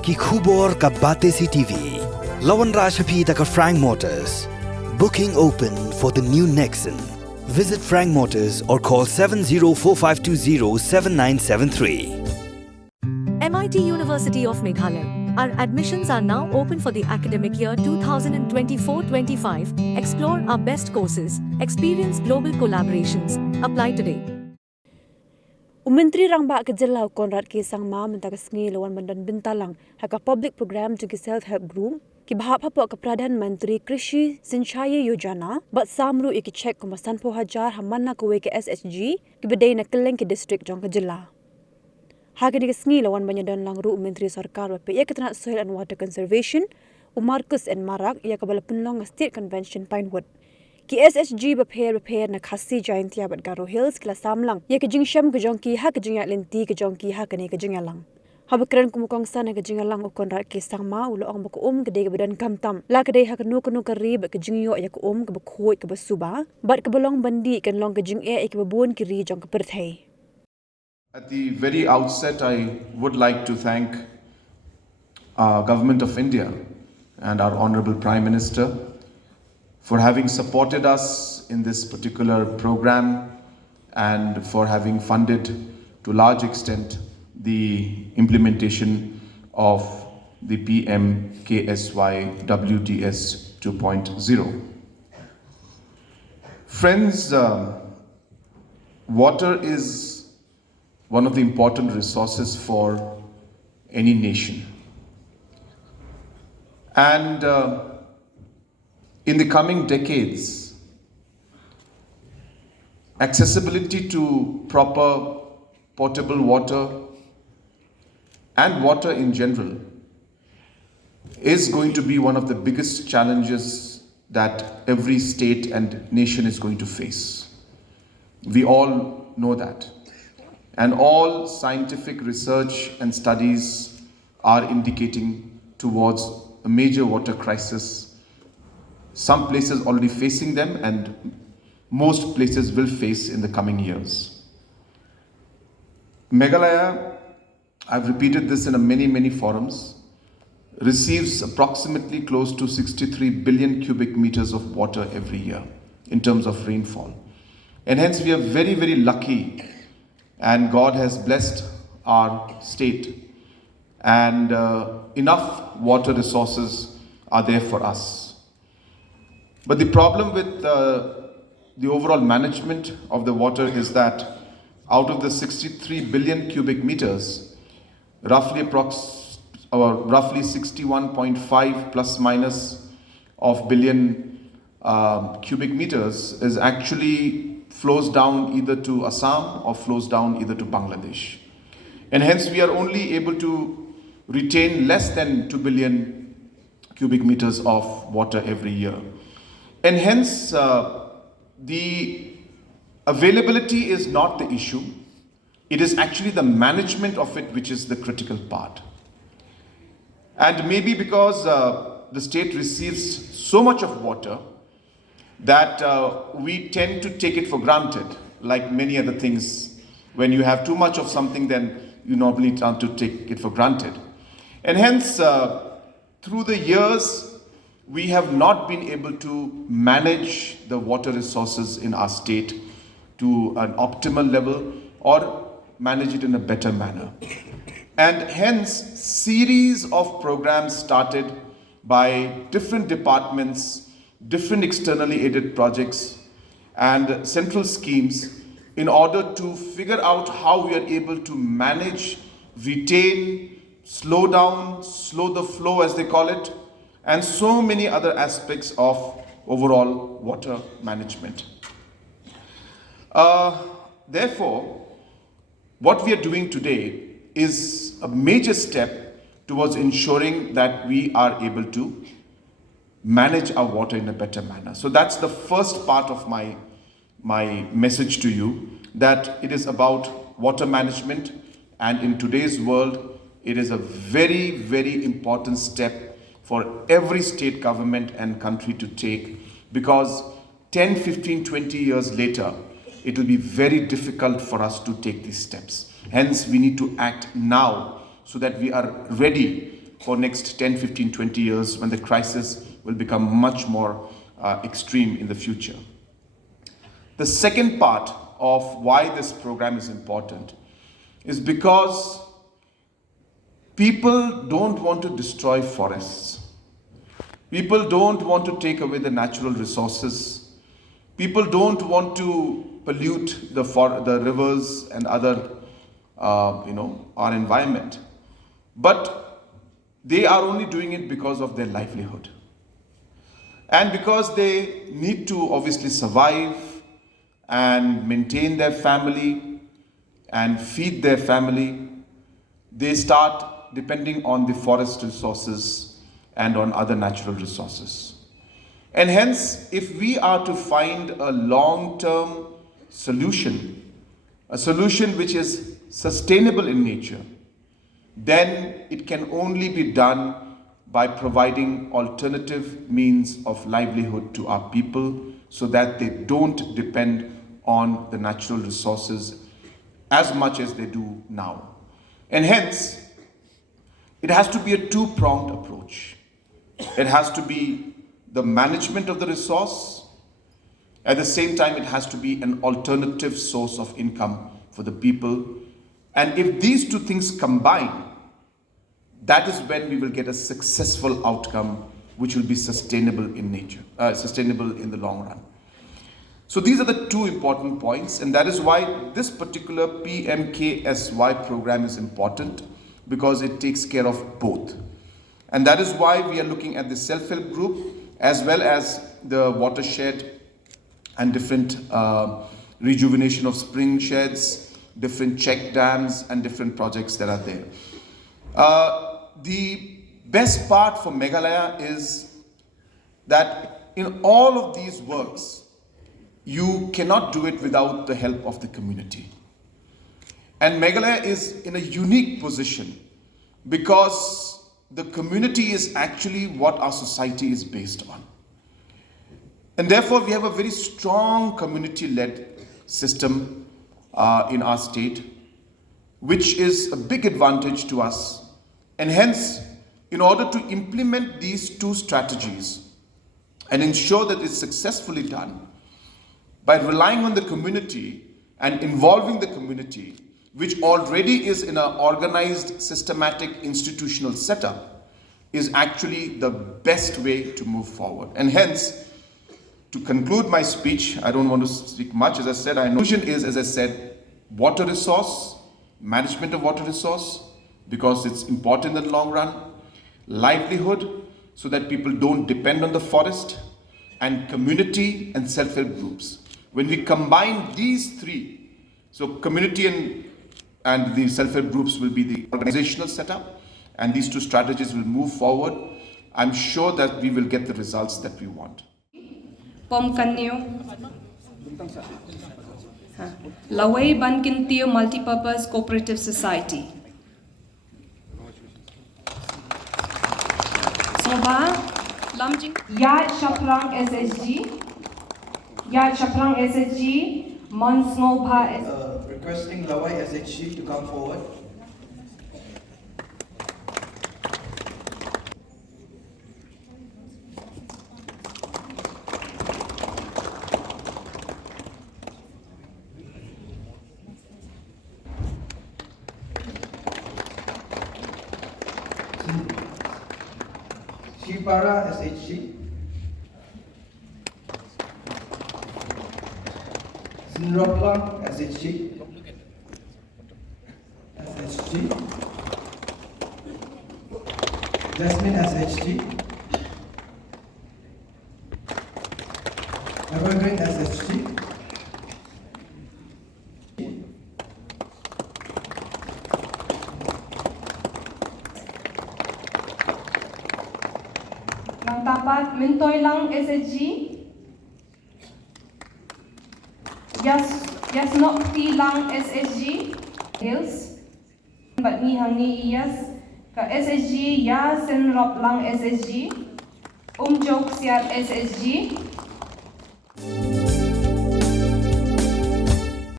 ki khubor ka Pmksy TV. Lawan Rashapi taka Frank Motors. Booking open for the new Nexon. Visit Frank Motors or call 7045207973. MIT University of Meghalaya. Our admissions are now open for the academic year 2024-25. Explore our best courses, experience global collaborations. Apply today. Menteri Rangba ke Jelau Konrad ke Sangma mentakasngi lawan mandan bintalang haka public program to self-help group ki bahap hapok ke Pradhan Menteri Krishi Sinchaya Yojana bat samru iki check kumasan po Hajar hamana kowe ke SSG ki bedai na keleng ke district jong ke Jela. Haka dikasngi lawan banyadan langru Menteri Sarkar wape ia ketenat soil and water conservation Marcus and Marak ia kabala penlong State Convention Pinewood. Ki SSG repair na khasi giant ya bat Garo Hills kila samlang ya kejing syam kejong ki ha kejing ya lenti kejong ki ha kene kejing lang habakran kumukong sana kejing lang ukon rat ke sangma ulo ang bako gede ke badan kamtam la kede ha kenu karib kejing yo ya ko ke bakhoi ke basuba bat ke belong bandi kan long kejing e ke babun ki ri jong ke perthai. At the very outset, I would like to thank our Government of India and our Honorable Prime Minister for having supported us in this particular program and for having funded to a large extent the implementation of the Pmksy WDS 2.0. Friends, water is one of the important resources for any nation. And in the coming decades, accessibility to proper potable water and water in general is going to be one of the biggest challenges that every state and nation is going to face. We all know that. And all scientific research and studies are indicating towards a major water crisis. Some places already facing them and most places will face in the coming years. Meghalaya, I've repeated this in many forums, receives approximately close to 63 billion cubic meters of water every year in terms of rainfall. And hence we are very lucky, and God has blessed our state, and enough water resources are there for us. But the problem with the overall management of the water is that out of the 63 billion cubic meters, roughly 61.5 plus minus of billion cubic meters is actually flows down either to Assam or flows down either to Bangladesh. And hence we are only able to retain less than 2 billion cubic meters of water every year. And hence the availability is not the issue. It is actually the management of it which is the critical part. And maybe because the state receives so much of water that we tend to take it for granted, like many other things. When you have too much of something, then you normally tend to take it for granted. And hence, through the years, we have not been able to manage the water resources in our state to an optimal level or manage it in a better manner. And hence, series of programs started by different departments, different externally aided projects and central schemes in order to figure out how we are able to manage, retain, slow down, slow the flow as they call it, and so many other aspects of overall water management. Therefore, what we are doing today is a major step towards ensuring that we are able to manage our water in a better manner. So that's the first part of my message to you, that it is about water management, and in today's world, it is a very important step for every state government and country to take, because 10, 15, 20 years later, it will be very difficult for us to take these steps. Hence, we need to act now so that we are ready for next 10, 15, 20 years when the crisis will become much more extreme in the future. The second part of why this program is important is because people don't want to destroy forests. People don't want to take away the natural resources. People don't want to pollute the rivers and other, our environment. But they are only doing it because of their livelihood. And because they need to obviously survive and maintain their family and feed their family, they start depending on the forest resources and on other natural resources. And hence, if we are to find a long-term solution, a solution which is sustainable in nature, then it can only be done by providing alternative means of livelihood to our people so that they don't depend on the natural resources as much as they do now. And hence, it has to be a two-pronged approach. It has to be the management of the resource. At the same time, it has to be an alternative source of income for the people. And if these two things combine, that is when we will get a successful outcome which will be sustainable in nature, sustainable in the long run. So these are the two important points, and that is why this particular Pmksy program is important, because it takes care of both. And that is why we are looking at the self-help group as well as the watershed and different rejuvenation of spring sheds, different check dams and different projects that are there. The best part for Meghalaya is that in all of these works, you cannot do it without the help of the community. And Meghalaya is in a unique position because the community is actually what our society is based on. And therefore, we have a very strong community-led system in our state, which is a big advantage to us. And hence, in order to implement these two strategies and ensure that it's successfully done, by relying on the community and involving the community, which already is in an organized, systematic, institutional setup, is actually the best way to move forward. And hence, to conclude my speech, I don't want to speak much. As I said, our conclusion is, as I said, water resource, management of water resource, because it's important in the long run, livelihood, so that people don't depend on the forest, and community and self-help groups. When we combine these three, so community and the self-help groups will be the organizational setup, and these two strategies will move forward, I'm sure that we will get the results that we want. Pmksy Laway Bankintiu Multipurpose Cooperative Society. Soba Lamjing Yat Chaprang SSG. Yat Chaprang SSG Monsmoba requesting Laway SHG to come forward. Shipara SHG. Sinroplang SHG. SHG. Jasmine SHG. Evergreen SHG. Nang tapat Mintoy lang SSG. Yasnokti lang SSG. Hills. But ni hang ni iyas ka SSG ya Sinrop lang SSG. Umjok siat SSG.